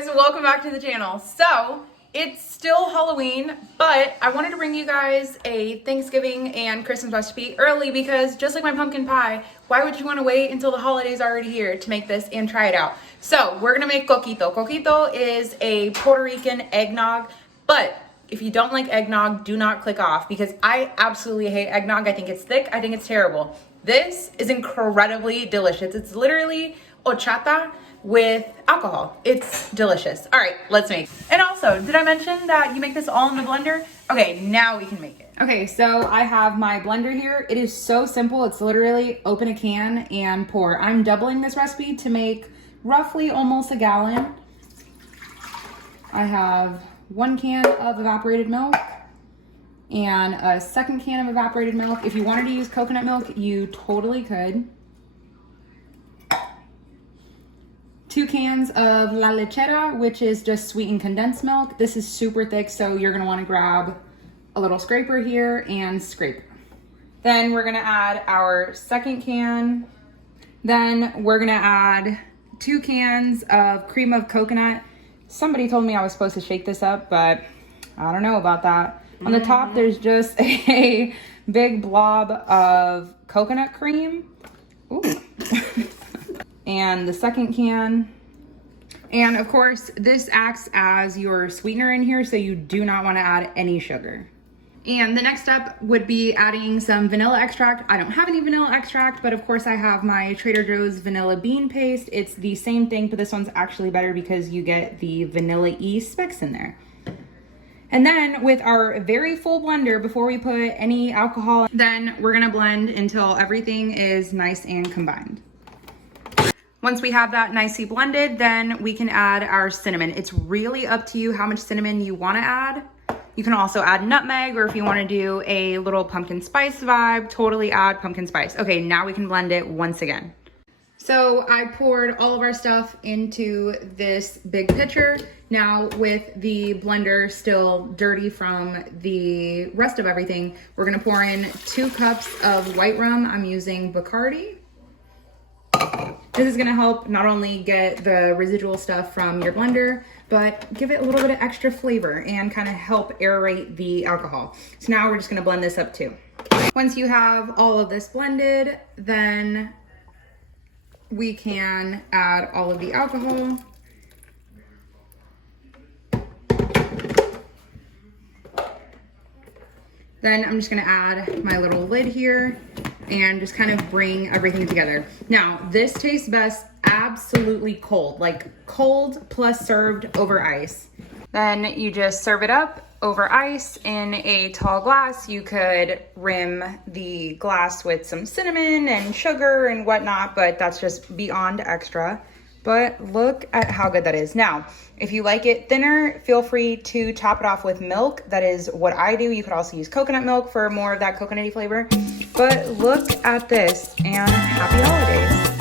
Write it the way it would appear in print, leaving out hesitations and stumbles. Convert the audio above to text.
guys, welcome back to the channel. So it's still Halloween, but I wanted to bring you guys a Thanksgiving and Christmas recipe early because just like my pumpkin pie, why would you want to wait until the holidays are already here to make this and try it out? So we're gonna make Coquito. Coquito is a Puerto Rican eggnog, but if you don't like eggnog, do not click off because I absolutely hate eggnog. I think it's thick, I think it's terrible. This is incredibly delicious. It's literally horchata with alcohol. It's delicious. All right, let's make. And also, did I mention that you make this all in the blender? Okay, now we can make it. Okay, so I have my blender here. It is so simple. It's literally open a can and pour. I'm doubling this recipe to make roughly almost a gallon. I have 1 can of evaporated milk and a 2nd can of evaporated milk. If you wanted to use coconut milk, you totally could. 2 cans of la lechera, which is just sweetened condensed milk. This is super thick, so you're gonna wanna grab a little scraper here and scrape. Then we're gonna add our 2nd can. Then we're gonna add 2 cans of cream of coconut. Somebody told me I was supposed to shake this up, but I don't know about that. On the top, there's just a big blob of coconut cream. Ooh. And the 2nd can. And of course, this acts as your sweetener in here, so you do not want to add any sugar. And the next step would be adding some vanilla extract. I don't have any vanilla extract, but of course I have my Trader Joe's vanilla bean paste. It's the same thing, but this one's actually better because you get the vanilla-y specks in there. And then with our very full blender, before we put any alcohol, then we're gonna blend until everything is nice and combined. Once we have that nicely blended, then we can add our cinnamon. It's really up to you how much cinnamon you wanna add. You can also add nutmeg, or if you wanna do a little pumpkin spice vibe, totally add pumpkin spice. Okay, now we can blend it once again. So I poured all of our stuff into this big pitcher. Now with the blender still dirty from the rest of everything, we're gonna pour in 2 cups of white rum. I'm using BACARDI. This is gonna help not only get the residual stuff from your blender, but give it a little bit of extra flavor and kind of help aerate the alcohol. So now we're just gonna blend this up too. Once you have all of this blended, then we can add all of the alcohol. Then I'm just gonna add my little lid here and just kind of bring everything together. Now, this tastes best absolutely cold, like cold plus served over ice. Then you just serve it up over ice in a tall glass. You could rim the glass with some cinnamon and sugar and whatnot, but that's just beyond extra. But look at how good that is. Now, if you like it thinner, feel free to top it off with milk. That is what I do. You could also use coconut milk for more of that coconutty flavor. But look at this, and happy holidays.